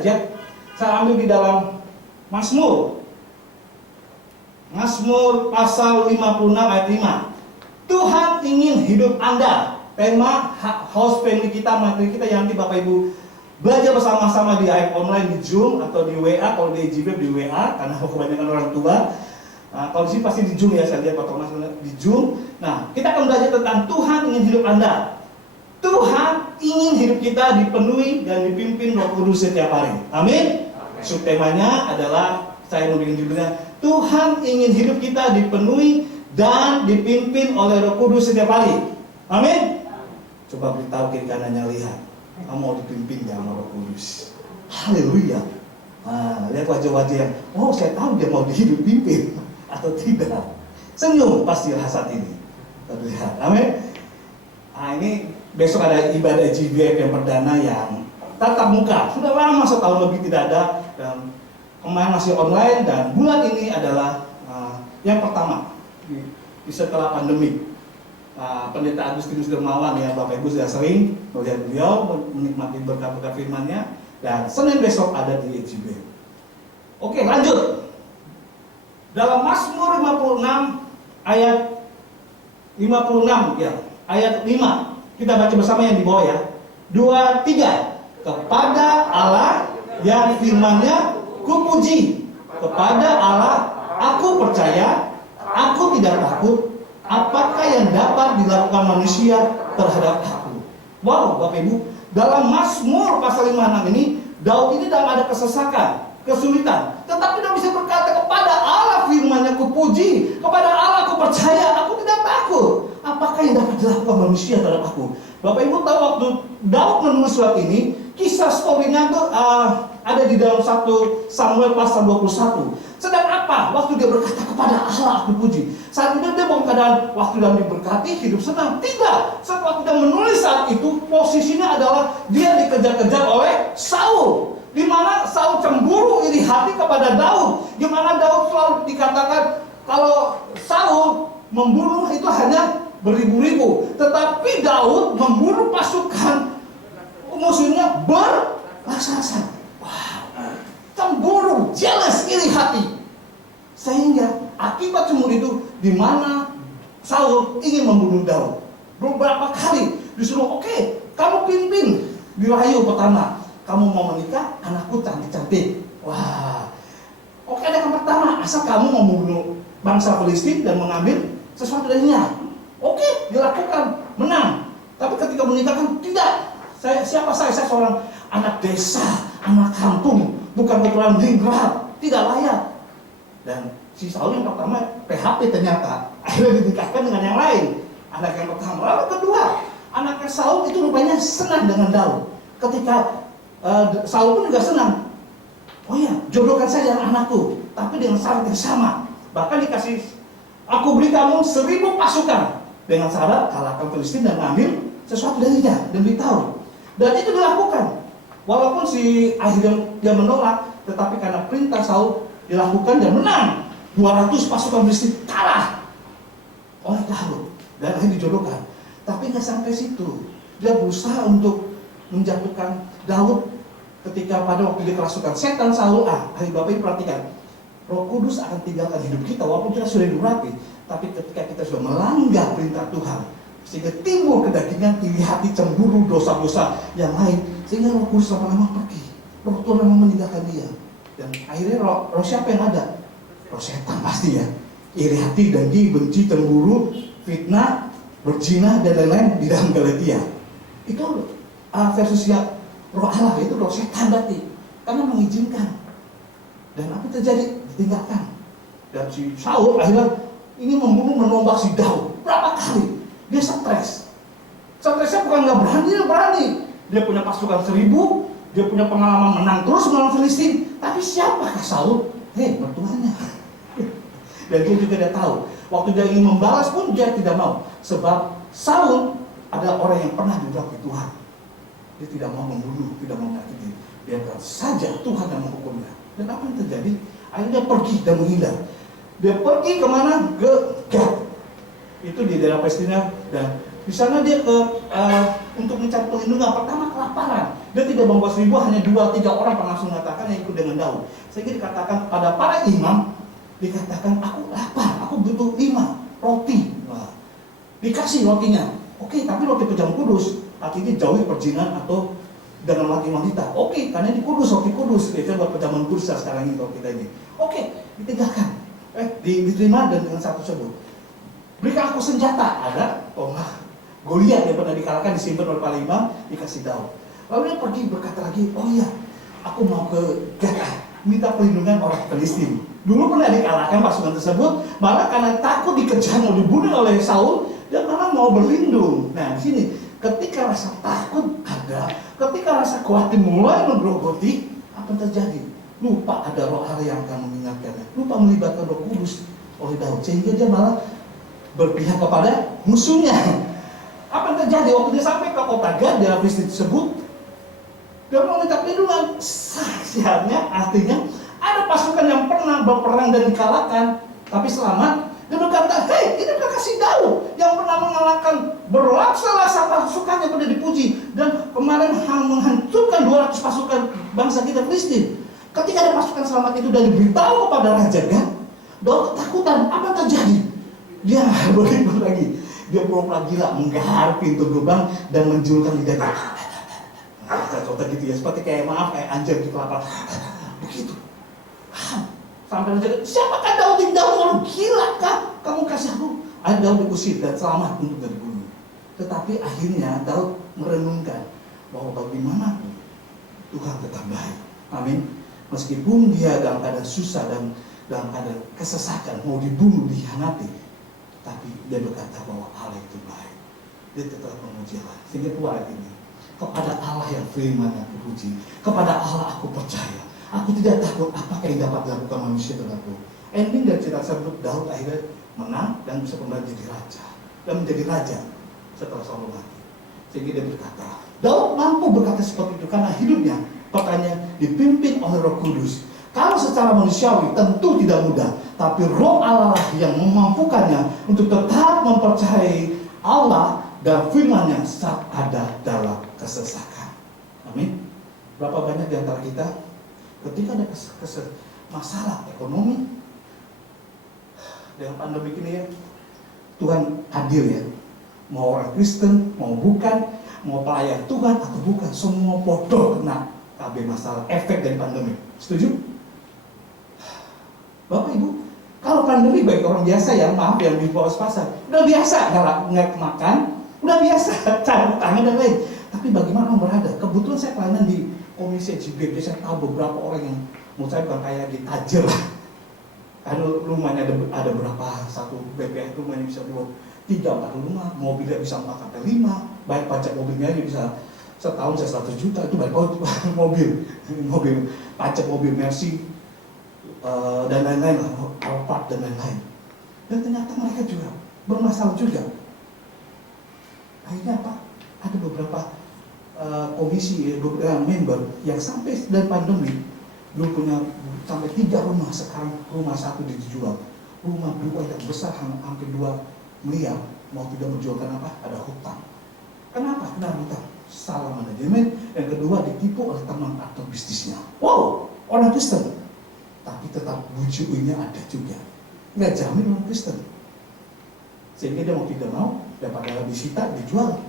saja. Saya ambil di dalam Mazmur pasal 56 ayat 5. Tuhan ingin hidup Anda. Tema house family kita, materi kita yang nanti Bapak Ibu belajar bersama-sama di IF online, di Zoom atau di WA. Kalau di EJB di WA karena kebanyakan orang tua. Nah, kalau di sini pasti di Zoom ya, saya lihat Pak Thomas di Zoom. Nah, kita akan belajar tentang Tuhan ingin hidup Anda. Tuhan ingin hidup kita dipenuhi dan dipimpin Roh Kudus setiap hari. Amin. Subtemanya adalah, saya mau bikin judulnya, Tuhan ingin hidup kita dipenuhi dan dipimpin oleh Roh Kudus setiap hari. Amin. Coba beritahu kiri kanannya, lihat, kamu mau dipimpin gak sama Roh Kudus? Haleluya. Nah, lihat wajah-wajah yang, oh saya tahu dia mau dihidup pimpin atau tidak. Senyum pasti saat ini. Terlihat. Amin. Nah, ini besok ada ibadah GBF yang perdana yang tatap muka. Sudah lama, setahun lebih tidak ada, dan kemarin masih online, dan bulan ini adalah yang pertama di setelah pandemi. Pendeta Agustinus Dermawan ya, Bapak Ibu sudah sering melihat beliau menikmati berkat-berkat firman-Nya, dan Senin besok ada di EJB. Oke, lanjut. Dalam Mazmur 56 ayat 56 ya, ayat 5. Kita baca bersama yang di bawah ya. 2, 3. Kepada Allah yang firman-Nya kupuji, kepada Allah aku percaya, aku tidak takut. Apakah yang dapat dilakukan manusia terhadap aku? Wow, Bapak Ibu, dalam Mazmur pasal 56 ini, Daud ini dalam ada kesesakan, kesulitan, tetapi dia bisa berkata, kepada Allah firman-Nya kupuji, kepada Allah aku percaya, aku tidak takut. Apakah yang dapat dilakukan manusia terhadap aku? Bapak Ibu tahu waktu Daud menulis surat ini, kisah story-nya tuh ada di dalam 1 Samuel pasal 21. Sedang apa? Waktu dia berkata kepada Allah aku puji. Saat itu dia bukan keadaan waktu dia diberkati hidup senang. Tidak. Saat waktu dia menulis saat itu, posisinya adalah dia dikejar-kejar oleh Saul. Di mana Saul cemburu iri hati kepada Daud. Di mana Daud selalu dikatakan kalau Saul membunuh itu hanya beribu-ribu, tetapi Daud membunuh pasukan musuhnya berrasa-rasa. Wow, cemburu, jealous, iri hati. Sehingga akibat cemburu itu, di mana Saul ingin membunuh Daud. Beberapa kali disuruh, oke, kamu pimpin wilayah pertama. Kamu mau menikah, anakku cantik-cantik. Wah, oke, ada yang pertama, asal kamu mau membunuh bangsa Filistin dan mengambil sesuatu darinya. Oke, dilakukan, menang. Tapi ketika menikah kan tidak. Siapa saya? Saya seorang anak desa, anak kampung, bukan keturunan jenderal, tidak layak. Dan si Saul yang pertama PHP ternyata, akhirnya dinikahkan dengan yang lain. Anak yang pertama, lalu kedua, anaknya Saul itu rupanya senang dengan Daud. Ketika Saul pun juga senang. Oh ya, jodohkan saja anakku, tapi dengan syarat yang sama. Bahkan dikasih, aku beri kamu 1000 pasukan. Dengan syarat kalahkan Filistin dan ambil sesuatu darinya, dan beritahu. Dan itu dilakukan. Walaupun si akhirnya dia menolak, tetapi karena perintah Saul dilakukan dan menang. 200 pasukan Filistin kalah oleh Daud dan akhirnya dijodohkan. Tapi nggak sampai situ. Dia berusaha untuk menjatuhkan Daud ketika pada waktu dia kerasukan setan Saul. Hari Bapak Ibu perhatikan, Roh Kudus akan tinggalkan hidup kita walaupun kita sudah diurapi. Tapi ketika kita sudah melanggar perintah Tuhan, sehingga timbul kedagingan, iri hati, cemburu, dosa-dosa yang lain, sehingga Roh Kudus lama-lama pergi. Roh Tuhan memang meninggalkan dia. Dan akhirnya roh siapa yang ada? Roh setan pasti ya. Iri hati, dengki, benci, cemburu, fitnah, berzina dan lain-lain di dalam Galatia. Itu versus yang roh Allah, itu roh setan berarti. Karena mengizinkan. Dan apa terjadi? Ditinggalkan. Dan si Saul akhirnya ini membunuh, menombak si Daud. Berapa kali? Dia stres. Stresnya bukan nggak berani, dia berani. Dia punya pasukan 1000, dia punya pengalaman menang terus melawan Filistin. Tapi siapakah Saul? Mertuanya. Dan dia juga tidak tahu. Waktu dia ingin membalas pun dia tidak mau. Sebab Saul adalah orang yang pernah diurapi Tuhan. Dia tidak mau membunuh, tidak mau menyakiti. Biarkan saja Tuhan yang menghukumnya. Dan apa yang terjadi? Akhirnya dia pergi dan menghindar. Dia pergi kemana? Ke Gad. Itu di daerah Palestina. Dan di sana dia untuk mencari perlindungan. Pertama kelaparan. Dia tidak membawa 1000, hanya 2-3 orang langsung mengatakan yang ikut dengan Daud. Sehingga dikatakan pada para imam, dikatakan aku lapar, aku butuh 5 roti. Nah, dikasih rotinya. Oke, tapi roti pejamu kudus, artinya jauhi perjinan atau dengan laki wanita. Oke, karena di kudus, roti kudus. Itu buat pejamu kudus sekarang ini kalau kita ini. Oke, ditinggalkan. Diterima dan dengan satu sebut. Berikan aku senjata. Ada tombak Goliat yang pernah dikalahkan, disimpan oleh para imam, dikasih Daud. Lalu dia pergi berkata lagi, oh iya, aku mau ke Gaza, minta perlindungan orang Filistin. Dulu pernah dikalahkan pasukan tersebut, malah karena takut dikejar mau dibunuh oleh Saul, dia malah mau berlindung. Nah di sini, ketika rasa takut ada, ketika rasa khawatir mulai menggerogoti, apa yang terjadi? Lupa ada roh Allah yang akan mengingatkannya, lupa melibatkan Roh Kudus oleh Daud, sehingga dia malah berpihak kepada musuhnya. Apa yang terjadi waktu dia sampai ke kota Gad, dalam peristiwa tersebut, dia mau minta perlindungan. Saksiannya artinya ada pasukan yang pernah berperang dan dikalahkan, tapi selamat. Dia berkata, hei, ini bukan kasih Daud yang pernah mengalahkan berlaksa-laksa pasukan yang pernah dipuji, dan kemarin menghancurkan 200 pasukan bangsa kita Filistin. Ketika ada pasukan selamat itu dan diberitahu kepada Raja Gad, Daud ketakutan. Apa yang terjadi? Dia berlindung lagi. Dia pura-pura gila, menggaruk pintu gerbang dan menjulurkan lidahnya. Contoh gitu ya, seperti kayak anjing di kelapa. Begitu. Sampai Raja, siapakah Daud ini? Daud orang gila kah? Kamu kasih aku. Daud diusir dan selamat untuk dibunuh. Tetapi akhirnya Daud merenungkan bahwa bagaimanapun Tuhan tetap baik. Amin. Meskipun dia dalam keadaan susah dan dalam keadaan kesesakan, mau dibunuh, dikhianati, tapi dia berkata bahwa Allah itu baik. Dia tetap memuji Allah. Sehingga keluar ini, kepada Allah yang firman yang kupuji, kepada Allah aku percaya. Aku tidak takut apakah yang dapat dilakukan manusia terhadapku. Ending dari cerita tersebut, Daud akhirnya menang dan bisa kembali jadi raja. Dan menjadi raja setelah Saul mati. Sehingga dia berkata, Daud mampu berkata seperti itu karena hidupnya, pertanyaan, dipimpin oleh Roh Kudus. Kalau secara manusiawi tentu tidak mudah, tapi Roh Allah yang memampukannya untuk tetap mempercayai Allah dan firman-Nya saat ada dalam kesesakan. Amin. Berapa banyak di antara kita ketika ada masalah ekonomi dengan pandemi ini ya, Tuhan adil ya. Mau orang Kristen, mau bukan, mau pelayan Tuhan atau bukan, semua bodoh kena KB masalah efek dari pandemi. Setuju? Bapak Ibu, kalau pandemi baik orang biasa ya, maaf yang di bawah pasar, udah biasa nggak makan, udah biasa cari tangan dan lain. Tapi bagaimana orang berada? Kebetulan saya pelayanan di komisi GBB, saya tahu beberapa orang yang menurut saya bukan kayak ditajir lah. Ada rumahnya ada berapa, satu BPH itu rumahnya bisa 3-4 rumah, mobilnya bisa 4-5, baik pajak mobilnya aja bisa setahun saya 100 juta, itu baik mobil pajak mobil Mercy dan lain-lain lah, Alphard dan lain-lain. Dan ternyata mereka juga bermasalah juga. Akhirnya apa? Ada beberapa komisi, beberapa member yang sampai dari pandemi dulu punya sampai 3 rumah, sekarang rumah 1 dijual, rumah 2 yang besar hampir 2 miliar, mau tidak menjualkan apa? Ada hutang. Kenapa? Kena hutang. Salah manajemen. Yang kedua ditipu oleh teman atau bisnisnya. Wow, orang Kristen, tapi tetap bujukannya ada juga. Nggak jamin orang Kristen. Sehingga dia mau tidak mau, daripada disita, dijual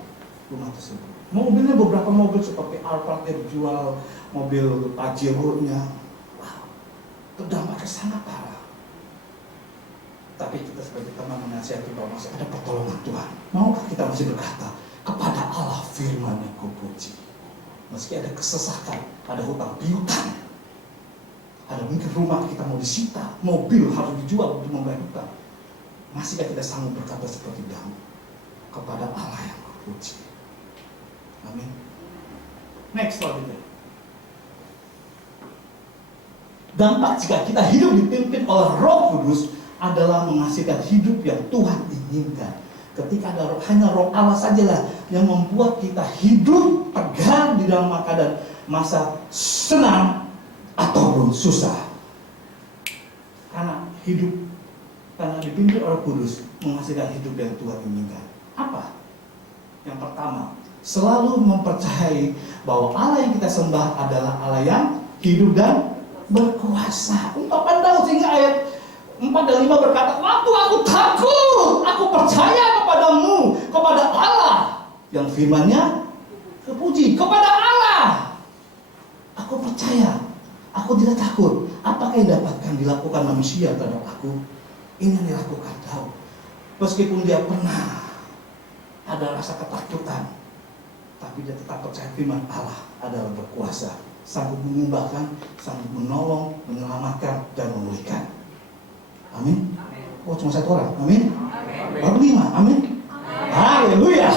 rumah tersebut. Mobilnya beberapa mobil seperti Alphard dia dijual, mobil Pajero-nya. Wow, terdampaknya sangat parah. Tapi kita sebagai teman menasihati bahwa masih ada pertolongan Tuhan. Maukah kita masih berkata, kepada Allah firman yang kupuji. Meski ada kesesakan, ada hutang piutang, ada mungkin rumah kita mau disita, mobil harus dijual untuk membayar hutang. Masihkah kita sanggup berkata seperti Daud, kepada Allah yang kupuji. Amin. Next selanjutnya. Dampak jika kita hidup dipimpin oleh Roh Kudus adalah menghasilkan hidup yang Tuhan inginkan. Ketika ada hanya Roh Allah sajalah yang membuat kita hidup tegar di dalam keadaan masa senang ataupun susah. Karena dipimpin oleh Kudus menghasilkan hidup yang Tuhan inginkan. Apa? Yang pertama, selalu mempercayai bahwa Allah yang kita sembah adalah Allah yang hidup dan berkuasa. Ungkapan Daud sehingga ayat 4 dan 5 berkata, waktu aku takut, aku percaya kepadamu, kepada Allah yang firman-Nya terpuji. Kepada Allah aku percaya, aku tidak takut. Apakah yang dapatkan dilakukan manusia terhadap aku? Ini yang dilakukan Daud. Meskipun dia pernah ada rasa ketakutan, tapi dia tetap percaya firman Allah adalah berkuasa, sanggup mengubahkan, sanggup menolong, menyelamatkan, dan memulihkan. Amin. Oh, cuma satu orang. Amin. Baru 5. Amin. Haleluya.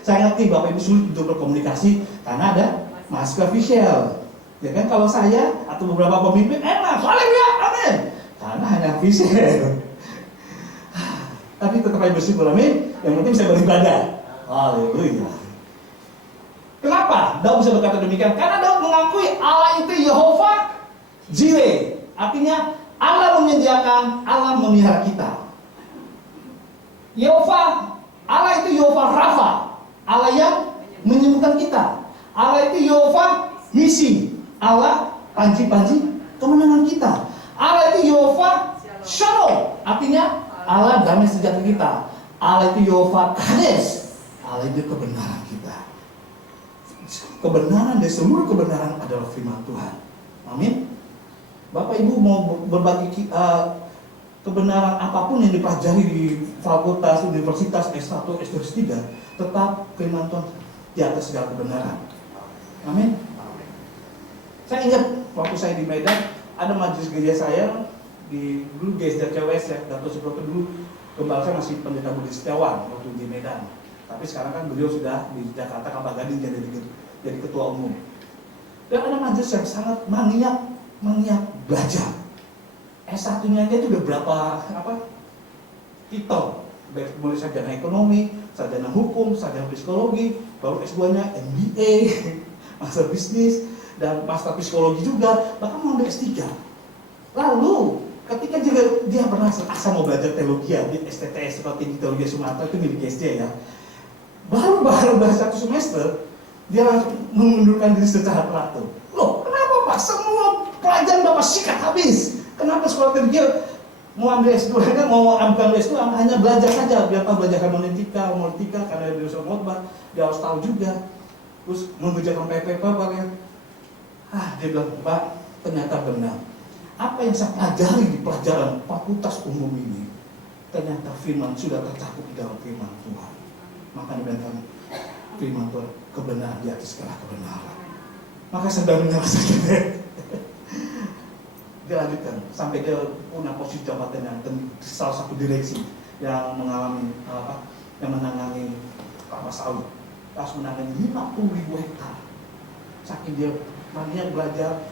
Saya ngerti Bapak Ibu sulit untuk berkomunikasi karena ada masker facial. Ya kan, kalau saya atau beberapa pemimpin enak, haleluya, amin. Karena hanya facial. Tapi tetap aja bersyukur, amin. Yang penting bisa beribadah. Haleluya. Kenapa Daud bisa berkata demikian? Karena Daud mengakui Allah itu Yehova Jireh. Artinya Allah menyediakan, Allah memelihara kita. Yehova, Allah itu Yehova Rafa, Allah yang menyembuhkan kita. Allah itu Yehova Nisi, Allah panji-panji kemenangan kita. Allah itu Yehova Shalom, artinya Allah damai sejahtera kita. Allah itu Yehova Kades, Allah itu kebenaran kita. Kebenaran dari seluruh kebenaran adalah firman Tuhan. Amin. Bapak Ibu mau berbagi kebenaran apapun yang dipelajari di fakultas, universitas, S1, S2, S3, tetap firman Tuhan di atas segala kebenaran. Amin. Saya ingat waktu saya di Medan, ada majelis gereja saya di dulu GSD CWS ya, Dato' Subroto dulu gembala saya masih pendeta Budi Setiawan waktu di Medan. Tapi sekarang kan beliau sudah di Jakarta Kelapa Gading jadi ketua umum. Dan ada majelis yang sangat maniak belajar. S1-nya aja itu udah berapa titel, baik mulai sarjana ekonomi, sarjana hukum, sarjana psikologi, baru S2-nya MBA, master bisnis, dan master psikologi juga, bahkan mau ambil S3. Lalu ketika dia berasa mau belajar teologi di STTS seperti di Teologi Sumatera itu milik GSD ya, baru satu semester dia langsung mengundurkan diri secara teratur. Loh, kenapa Pak? Semua pelajaran Bapak sikat habis. Kenapa sekolah teologi mau ambil S2, mau ambil S2 hanya belajar saja, biar tahu belajar hermeneutika karena dia bisa khotbah, dia harus tahu juga. Terus mengerjakan PPP kalian. Dia bilang, Pak, ternyata benar. Apa yang saya pelajari di pelajaran fakultas umum ini, ternyata firman sudah tercakup di dalam firman Tuhan. Maka dibilang firman Tuhan kebenaran di atas segala kebenaran. Maka sedang menyelesaikan. Dia lanjutkan sampai dia punya posisi jabatan yang salah satu direksi yang mengalami yang menangani kelapa sawit. Harus menangani 50.000 hektar. Saking dia maniak belajar,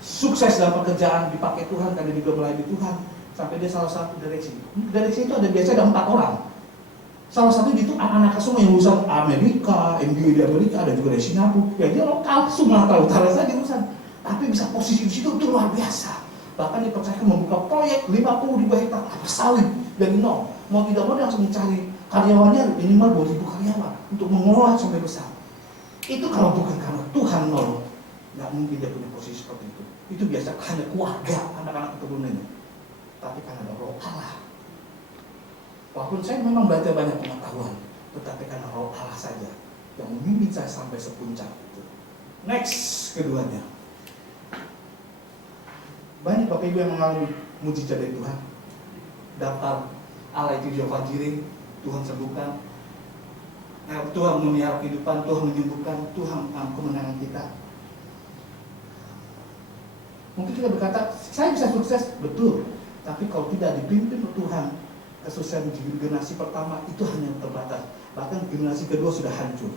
sukses dalam pekerjaan, dipakai Tuhan karena dia juga melayani Tuhan. Sampai dia salah satu direksi. Direksi itu biasanya ada 4 orang. Salah satu itu anak-anak semua yang lulusan Amerika, MBA di Amerika, ada juga dari Singapura. Ya dia lokal Sumatera Utara saja lulusan. Tapi bisa posisi di situ itu luar biasa. Bahkan dipercayakan membuka proyek 50.000 hektar kelapa sawit dari nol. Mau tidak mau dia harus mencari karyawannya minimal 2.000 karyawan untuk mengelola sampai besar. Itu kalau bukan karena Tuhan nolong, nggak mungkin dia punya posisi seperti itu. Itu biasa hanya keluarga, anak-anak keturunannya. Tapi karena ada Roh Allah. Walaupun saya memang belajar banyak pengetahuan, tetapi karena Roh Allah saja yang memimpin saya sampai sepuncak itu. Next, keduanya. Banyak Bapak Ibu yang mengalami mujizat dari Tuhan. Daftar Allah itu Yehova Jireh, Tuhan sembuhkan. Tuhan memelihara kehidupan, Tuhan menyembuhkan, Tuhan kemenangan kita. Mungkin kita berkata, saya bisa sukses, betul. Tapi kalau tidak dipimpin oleh Tuhan, kesuksesan di generasi pertama itu hanya terbatas. Bahkan generasi kedua sudah hancur.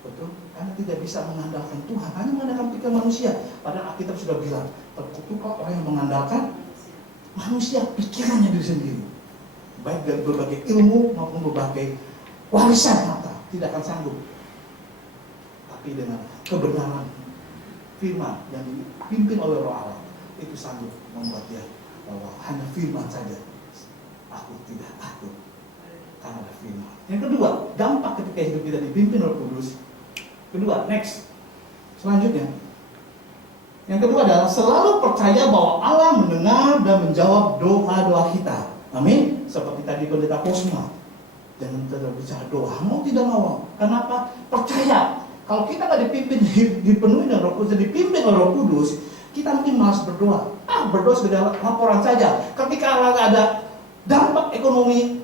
Betul? Karena tidak bisa mengandalkan Tuhan, hanya mengandalkan pikiran manusia. Padahal Alkitab sudah bilang, terkutuklah orang yang mengandalkan manusia, pikirannya diri sendiri. Baik dari berbagai ilmu maupun berbagai warisan mata, tidak akan sanggup. Tapi dengan kebenaran firman yang dipimpin oleh Roh Allah, itu sanggup membuat dia bahwa hanya firman saja, aku tidak takut. karena ada firman. Yang kedua, dampak ketika hidup kita dipimpin Roh Kudus. Kedua, next. Selanjutnya. Yang kedua adalah selalu percaya bahwa Allah mendengar dan menjawab doa-doa kita. Amin. Seperti tadi pendeta Kosma. Jangan terlalu bicara doa, mau tidak mau. Kenapa? Percaya. Kalau kita nggak dipenuhi dengan Roh Kudus, dipimpin oleh Roh Kudus, kita mungkin malas berdoa. Berdoa sekedar laporan saja. Ketika Allah nggak ada dampak ekonomi,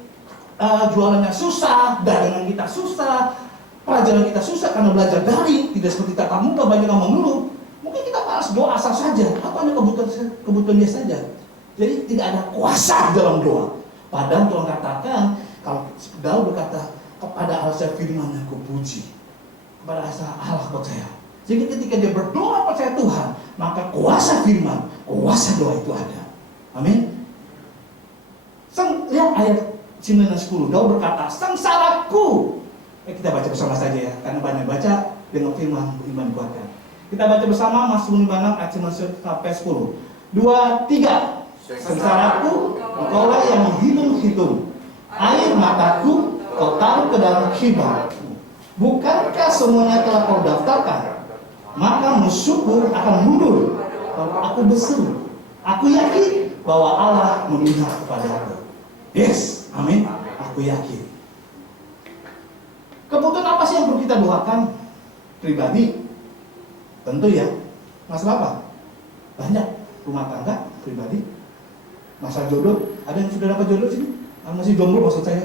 jualannya susah, dagangan kita susah, pelajaran kita susah karena belajar daring, tidak seperti tatap muka, banyak yang mengeluh. Mungkin kita malas doa asal saja, atau ada kebutuhan dia saja. Jadi tidak ada kuasa dalam doa. Padahal Tuhan katakan, kalau Daud berkata, kepada Allah saya firman yang kupuji, kepada Allah percaya. Jadi ketika dia berdoa percaya Tuhan, maka kuasa firman, kuasa doa itu ada. Amin. Lihat ayat 9 dan 10. Daud berkata, sengsaraku. Kita baca bersama saja ya, karena banyak baca dengan firman beriman kuatkan. Kita baca bersama Mazmur 56 ayat 9 sampai 10. 2, 3. Sengsaraku, engkaulah yang menghitung-hitung. Air mataku kau taruh ke dalam khibarku. Bukankah semuanya telah kau daftarkan? Maka musuhku akan mundur kalau aku berseru. Aku yakin bahwa Allah memihak kepada aku. Yes, amin. Aku yakin. Kebutuhan apa sih yang perlu kita doakan? Pribadi, tentu ya. Masalah apa? Banyak. Rumah tangga, pribadi. Masalah jodoh, ada yang sudah dapat jodoh sini? Masih jomblo maksud saya.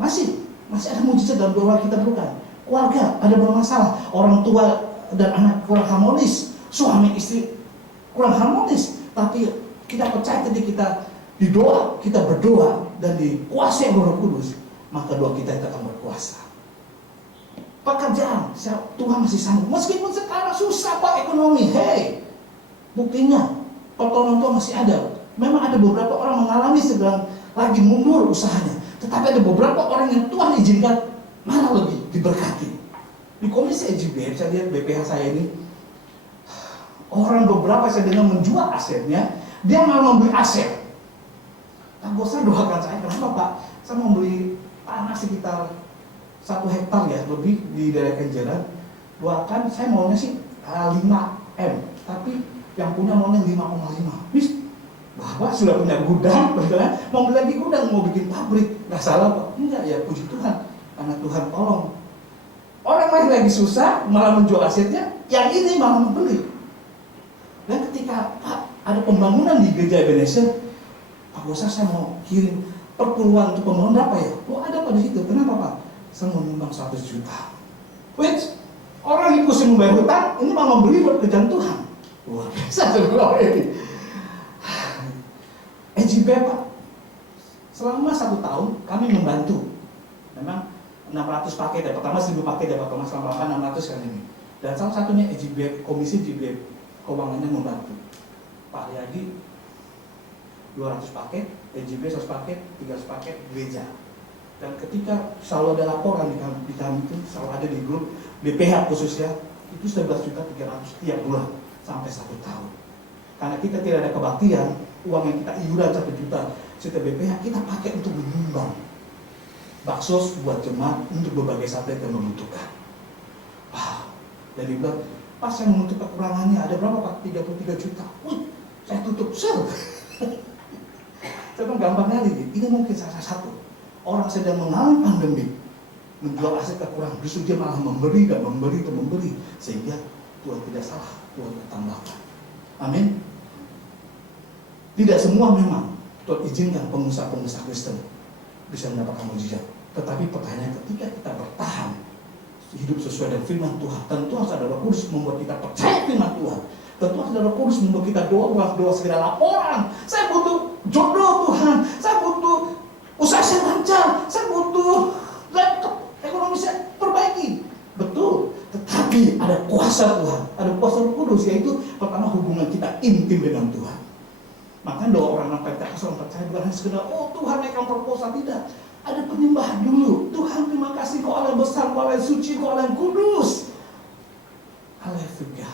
Masih ada mujizat dalam doa kita bukan. Keluarga ada bermasalah, orang tua dan anak kurang harmonis, suami istri kurang harmonis, tapi kita percaya ketika kita didoa, kita berdoa dan dikuasai oleh Roh Kudus, maka doa kita itu akan berkuasa. Pekerjaan, Tuhan masih sanggup. Meskipun sekarang susah Pak ekonomi, buktinya pertolongan Tuhan masih ada. Memang ada beberapa orang mengalami sedang lagi mundur usahanya, tetapi ada beberapa orang yang Tuhan izinkan malah lebih diberkati. Di komisi EJB, saya lihat BPH saya ini, orang beberapa saya dengar menjual asetnya, dia malah membeli aset. Nah, saya doakan saya, kenapa Pak? Saya membeli tanah sekitar 1 hektar ya, lebih di daerah Kenjeran. Doakan, saya maunya sih 5M, tapi yang punya maunya 5,5. Bahwa sudah punya gudang, mau beli lagi gudang, mau bikin pabrik, nggak salah Pak? Enggak ya, puji Tuhan, karena Tuhan tolong. Orang lain lagi susah, malah menjual asetnya, yang ini malah membeli. Dan ketika Pak, ada pembangunan di gereja Ebenezer, Pak Gosar saya mau kirim perpuluhan untuk pembangunan berapa ya? Ada pada situ, kenapa Pak? Saya mau nyumbang 100 juta. Which, orang yang pusing membayar hutang, ini malah membeli buat kerjaan Tuhan. Luar biasa sebenarnya ini. EJB Pak, selama 1 tahun kami membantu. Memang 600 paket, pertama 1000 paket dapat Thomas selama 600 kan ini. Dan salah satunya EJB, komisi EJB keuangannya membantu. Pak Yadi 200 paket, EJB 100 paket, 300 paket gereja. Dan ketika selalu ada laporan di kami itu, selalu ada di grup BPH khususnya, itu 11.300.000 tiap bulan sampai 1 tahun. Karena kita tidak ada kebaktian, uang yang kita iuran 1 juta setiap BPH kita pakai untuk menyumbang bakso buat jemaat untuk berbagai satelit yang membutuhkan. Jadi bilang, pas saya menutup kekurangannya ada berapa Pak? 33 juta. Saya tutup sel. Saya bilang gampang kali, ini mungkin salah satu orang sedang mengalami pandemi, menjual aset kekurangan, justru dia malah memberi dan memberi, sehingga Tuhan tidak salah, Tuhan tambahkan. Amin. Tidak semua memang Tuhan izinkan pengusaha-pengusaha Kristen bisa mendapatkan mujizat. Tetapi pertanyaan ketika kita bertahan hidup sesuai dengan firman Tuhan, tentu harus ada Roh Kudus membuat kita percaya firman Tuhan. Tentu harus ada Roh Kudus membuat kita doa segala laporan. Saya butuh jodoh Tuhan, saya butuh usaha saya lancar, saya butuh laptop, ekonomi saya perbaiki. Betul, tetapi ada kuasa Tuhan, ada kuasa Roh Kudus, yaitu pertama hubungan kita intim dengan Tuhan. Maka doa orang Pentakosta orang percaya bukan hanya sekedar Tuhan naikkan proposal, tidak. Ada penyembahan dulu. Tuhan terima kasih kau Allah yang besar, kau Allah yang suci, kau Allah yang kudus. Haleluya.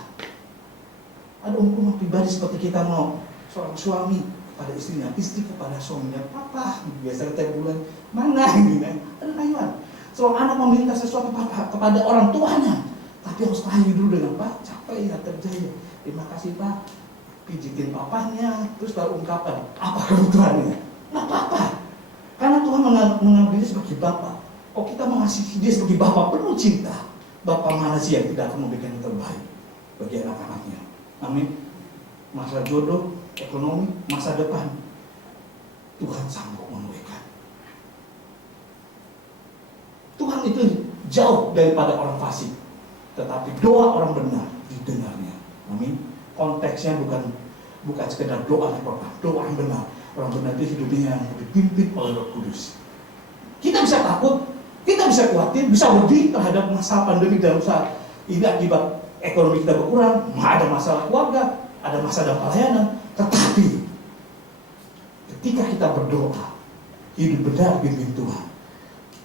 Ada hukuman pribadi seperti kita mau seorang suami pada istrinya, istri kepada suaminya, papa, biasa tiap bulan, mana ini kan? Ada rayuan. Seorang anak meminta sesuatu kepada orang tuanya, tapi harus rayu dulu dengan Pak, capek ya kerjanya. Terima kasih Pak, pijitin papanya, terus baru ungkapan apa kebutuhannya. Nggak apa-apa, karena Tuhan mengambil dia sebagai Bapa. Oh, kita mengasihi dia sebagai Bapa penuh cinta. Bapa mana sih yang tidak akan memberikan yang terbaik bagi anak-anaknya? Amin. Masa jodoh, ekonomi, masa depan, Tuhan sanggup memberikan. Tuhan itu jauh daripada orang fasik, tetapi doa orang benar didengarnya. Amin. Konteksnya bukan sekedar doa yang korban, doa yang benar. Orang benar itu hidupnya yang dipimpin oleh Roh Kudus. Kita bisa takut, kita bisa khawatir, bisa wedi terhadap masalah pandemi dan usaha ini akibat ekonomi kita berkurang, ada masalah keluarga, ada masalah dalam pelayanan. Tetapi ketika kita berdoa, hidup benar pimpin Tuhan.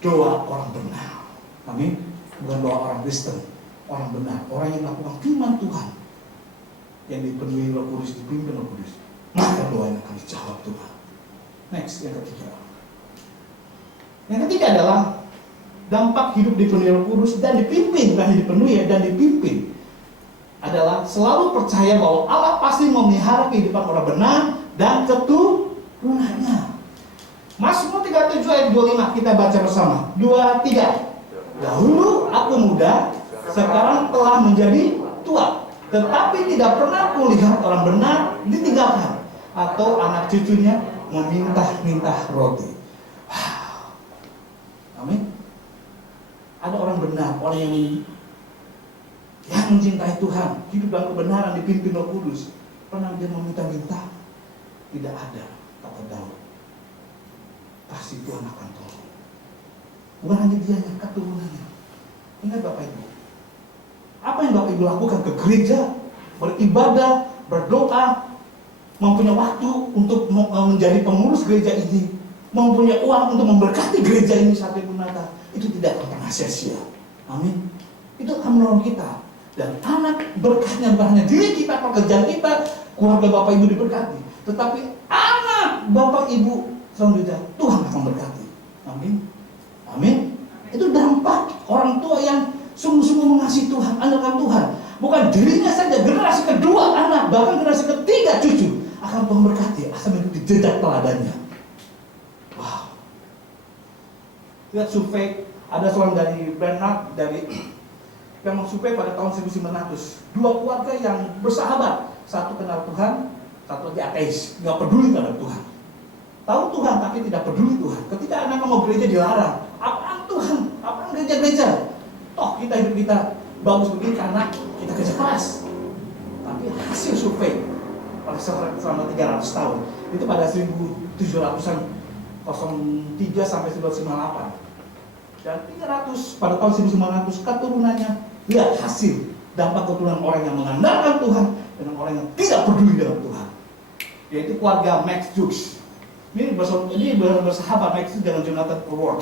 Doa orang benar, amin. Bukan doa orang Kristen, orang benar, orang yang melakukan firman Tuhan, yang dipenuhi Roh Kudus, dipimpin Roh Kudus, maka doa yang akan dijawab Tuhan. Next, yang ketiga. Yang ketiga adalah dampak hidup dipenuhi Roh Kudus dan dipimpin, bukan dipenuhi dan dipimpin, adalah selalu percaya bahwa Allah pasti memelihara kehidupan orang benar dan keturunannya. Mazmur 37 ayat 25 kita baca bersama. 2, 3. Dahulu aku muda, sekarang telah menjadi tua, tetapi tidak pernah kulihat orang benar ditinggalkan atau anak cucunya meminta-minta roti. Wow. Amin. Ada orang benar, orang yang mencintai Tuhan, hidup dalam kebenaran, dipimpin Roh Kudus. Pernah dia meminta-minta? Tidak ada, kata Daud. Pasti Tuhan akan tolong. Bukan hanya dia, yang keturunannya. Ingat Bapak Ibu, apa yang Bapak Ibu lakukan ke gereja, beribadah, berdoa, mempunyai waktu untuk menjadi pengurus gereja ini, mempunyai uang untuk memberkati gereja ini sampai Natal, itu tidak akan pernah sia-sia. Amin. Itu akan menolong kita. Dan anak berkatnya bukan hanya diri kita, pekerjaan kita, keluarga Bapak Ibu diberkati, tetapi anak Bapak Ibu selanjutnya Tuhan akan berkati. Amin. Amin. Itu dampak orang tua yang sungguh-sungguh mengasihi Tuhan, andalkan Tuhan. Bukan dirinya saja, generasi kedua anak, bahkan generasi ketiga cucu akan Tuhan berkati asal mengikuti jejak teladannya. Wow. Lihat survei, ada seorang dari Bernard yang survei pada tahun 1900. Dua keluarga yang bersahabat, satu kenal Tuhan, satu lagi ateis, nggak peduli terhadap Tuhan. Tahu Tuhan tapi tidak peduli Tuhan. Ketika anak mau gereja dilarang. Apaan Tuhan? Apaan gereja-gereja? Toh kita hidup kita bagus begini karena kita kerja keras. Tapi hasil survei selama 300 tahun itu pada 1700-an 03 sampai 1998. Dan 300 pada tahun 1900 keturunannya, lihat hasil dampak keturunan orang yang mengandalkan Tuhan dengan orang yang tidak peduli dengan Tuhan. Yaitu keluarga Max Jukes. Ini bersahabat Max dengan Jonathan Howard.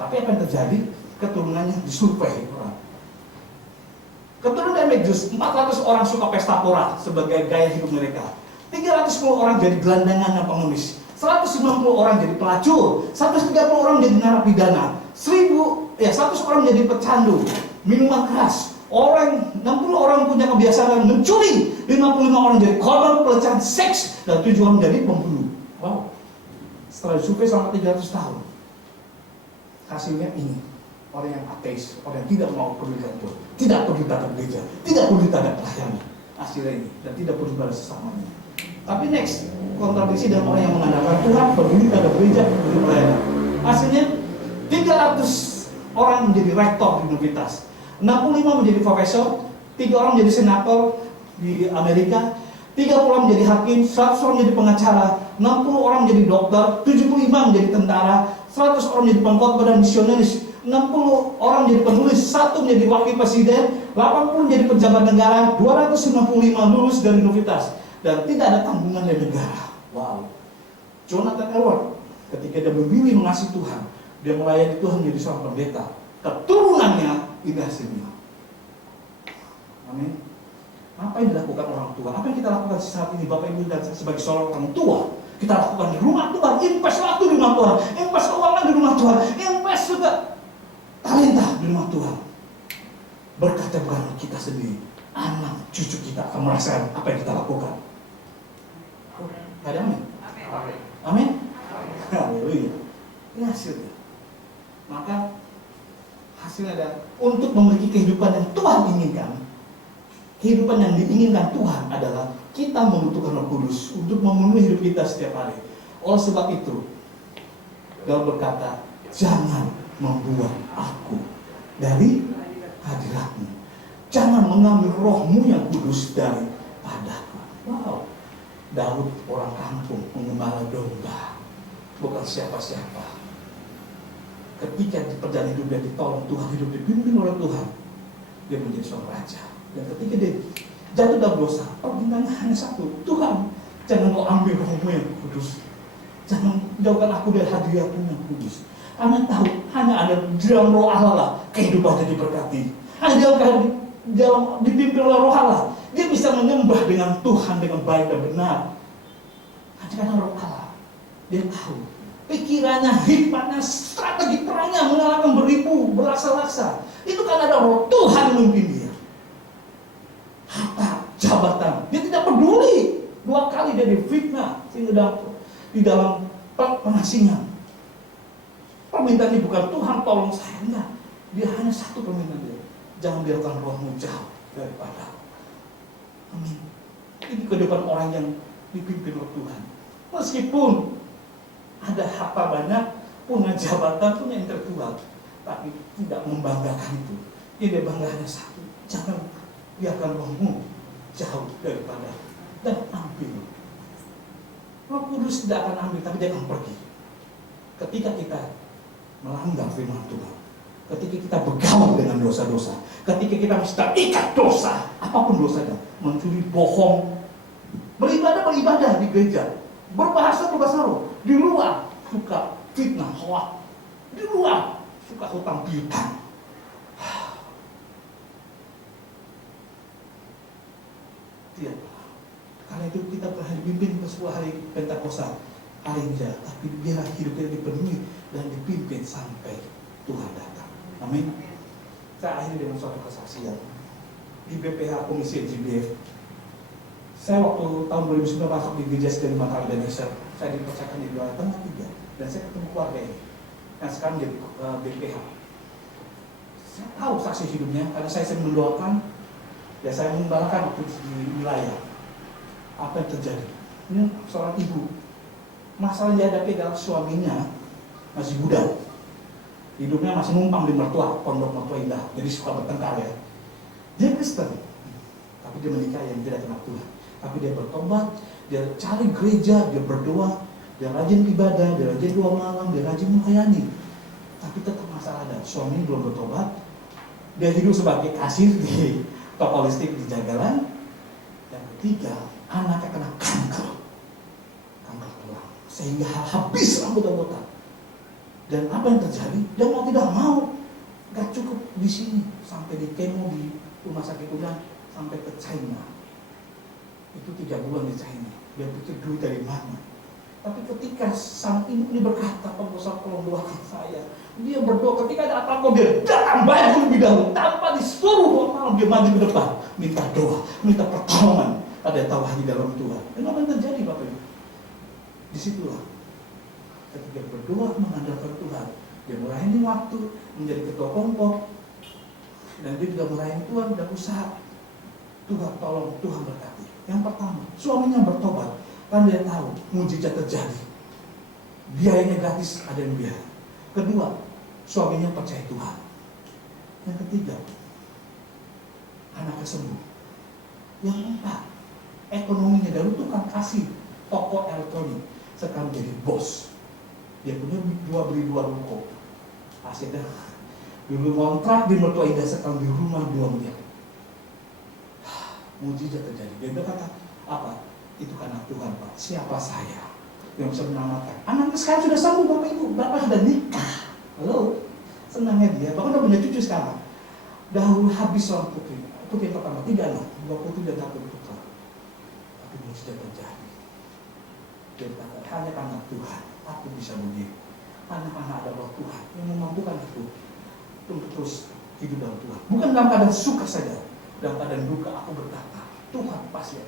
Tapi apa yang terjadi? Keturunannya disurvei orang. Keturunan Max Jukes, 400 orang suka pesta pora sebagai gaya hidup mereka. 310 orang jadi gelandangan dan pengemis. 190 orang jadi pelacur. 130 orang jadi narapidana. 100 orang jadi pecandu, minuman keras. 60 orang punya kebiasaan mencuri. 55 orang jadi korban pelecehan seks dan 7 orang jadi pembunuh. Wow. Setelah survei selama 300 tahun, hasilnya ini. Orang yang ateis, orang yang tidak mau peduli Tuhan, tidak peduli terhadap gereja, tidak peduli terhadap pelayanan. Hasilnya ini, dan tidak peduli pada sesamanya. Tapi next, kontradiksi dengan orang yang mengandalkan Tuhan, peduli terhadap gereja, peduli pelayanan. Hasilnya 300 orang menjadi rektor di universitas, 65 menjadi profesor, 3 orang menjadi senator di Amerika, 30 orang menjadi hakim, 100 orang menjadi pengacara, 60 orang menjadi dokter, 75 menjadi tentara, 100 orang menjadi pengkhotbah dan misionaris, 60 orang menjadi penulis, 1 menjadi wakil presiden, 80 menjadi pejabat negara, 295 lulus dari universitas, dan tidak ada tanggungan dari negara. Wow. Jonathan Edwards, ketika dia memilih mengasihi Tuhan, dia melayani Tuhan menjadi seorang pendeta. Keturunannya ini hasilnya. Amin. Apa yang dilakukan orang tua? Apa yang kita lakukan saat ini, Bapak Ibu dan sebagai seorang orang tua? kita lakukan di rumah Tuhan, invest waktu di rumah Tuhan, invest keuangan di rumah Tuhan, invest juga talenta di rumah Tuhan. Berkata bukan kita sendiri, anak cucu kita akan merasakan apa yang kita lakukan. Ada amin? Amin? Haleluya. Ini hasilnya. Maka hasilnya adalah untuk memiliki kehidupan yang Tuhan inginkan. Kehidupan yang diinginkan Tuhan adalah kita membutuhkan Roh Kudus untuk memenuhi hidup kita setiap hari. Oleh sebab itu, Daud berkata, jangan membuang aku dari hadiratmu. Jangan mengambil rohmu yang kudus daripadaku. Wow. Daud orang kampung, pengembala domba, bukan siapa-siapa. Ketika di perjalanan hidup dia ditolong Tuhan, hidup dipimpin oleh Tuhan, dia menjadi seorang raja. Dan ketika dia jatuh dalam dosa, permintaannya hanya satu, Tuhan, jangan kau ambil rohmu yang kudus, jangan jauhkan aku dari hadiratmu yang kudus. Karena tahu hanya ada di dalam roh Allah lah kehidupannya diberkati. Hanya dalam dipimpin oleh roh Allah, dia bisa menyembah dengan Tuhan dengan baik dan benar. Hanya karena roh Allah, dia tahu pikirannya, hikmatnya, strategi perangnya mengalahkan beribu, berlaksa-laksa. Itu karena ada roh Tuhan yang memimpin dia. Harta, jabatan, dia tidak peduli. 2 kali dia difitnah sehingga di dalam pengasingan. Permintaan ini bukan Tuhan tolong saya, enggak. Dia hanya satu permintaan dia. Jangan biarkan rohmu jauh daripada. Amin. Ini kehidupan orang yang dipimpin oleh Tuhan. Meskipun ada harta banyak, punya jabatan, punya intelektual, tapi tidak membanggakan itu. Yang dia bangga hanya satu. Jangan biarkan rohmu jauh daripada dan ambil. Roh Kudus tidak akan ambil, tapi dia akan pergi. Ketika kita melanggar firman Tuhan, ketika kita bergaul dengan dosa-dosa, ketika kita terikat dosa, apapun dosanya, mencuri, bohong, beribadah di gereja, berbahasa roh, di luar suka fitnah, hoak, di luar suka hutang piutang. Tidak. Karena itu kita pernah dipimpin ke sebuah hari Pentakosta hari ini, tapi biar hidup kita dipenuhi dan dipimpin sampai Tuhan datang. Amin. Saya akhiri dengan suatu kesaksian di BPH Komisi GBF. Saya waktu tahun 2009 masuk di gereja Sedari Mata Indonesia, saya dipercayakan di Wilayah Tengah 3, dan saya ketemu keluarga ini yang sekarang jadi BPH. Saya tahu saksi hidupnya karena saya sering mendoakan, ya saya mengembalakan waktu di wilayah. Apa yang terjadi? Ini seorang ibu, masalah yang dihadapi adalah suaminya masih muda, hidupnya masih numpang di mertua, pondok mertua indah, jadi suka bertengkar ya. Dia Kristen, tapi dia menikah yang tidak kenal Tuhan. Tapi dia bertobat, dia cari gereja, dia berdoa, dia rajin ibadah, dia rajin doa malam, dia rajin melayani. Tapi tetap masalah ada, suami belum bertobat. Dia hidup sebagai kasir di toko listrik di Jagalan. Yang ketiga, anaknya kena kanker tulang, sehingga habis rambut dan botak. Dan apa yang terjadi? Dia mau tidak mau, gak cukup di sini, sampai di kemo di rumah sakit Udan, sampai ke China. Itu 3 bulan di China. Dia pikir duit dari mana? Tapi ketika sang ibu ini berkata, Pak Bosa tolong doakan saya, dia berdoa. Ketika ada apa-apa, dia datang baju lebih dahulu, tanpa disuruh doa malam, dia maju ke depan, minta doa, minta pertolongan. Ada yang tahu hanya dalam Tuhan. Dan apa yang terjadi Bapak Ibu? Disitulah ketika berdoa mengandalkan Tuhan, dia melayani waktu, menjadi ketua kelompok, dan dia juga melayani Tuhan dan usaha. Tuhan tolong, Tuhan berkati. Yang pertama, suaminya bertobat, kan dia tahu mujizat terjadi. Biayanya gratis, ada yang biaya. Kedua, suaminya percaya Tuhan. Yang ketiga, anaknya sembuh. Yang keempat, ekonominya dahulu tukang kasih toko elektronik, sekarang jadi bos. Dia punya beli dua ruko. Hasilnya dulu kontrak di mertua indah, sekarang di rumah 2 miliar. Mujizat terjadi. Dia berkata, apa? Itu karena Tuhan, Pak. Siapa saya yang bisa menyelamatkan? Anaknya sekarang sudah sembuh, Bapak Ibu. Bapak sudah nikah. Halo, senangnya dia. Bahkan udah punya cucu sekarang. Dahulu habis seorang putri. Putri yang pertama, 3 anak, 2 putri dan 1 putra. Tapi mujizat terjadi. Dia berkata, hanya karena Tuhan aku bisa begini. Karena ada roh Tuhan yang memampukan aku untuk terus hidup dalam Tuhan. Bukan dalam keadaan suka saja, dalam keadaan duka aku berkata, Tuhan pasti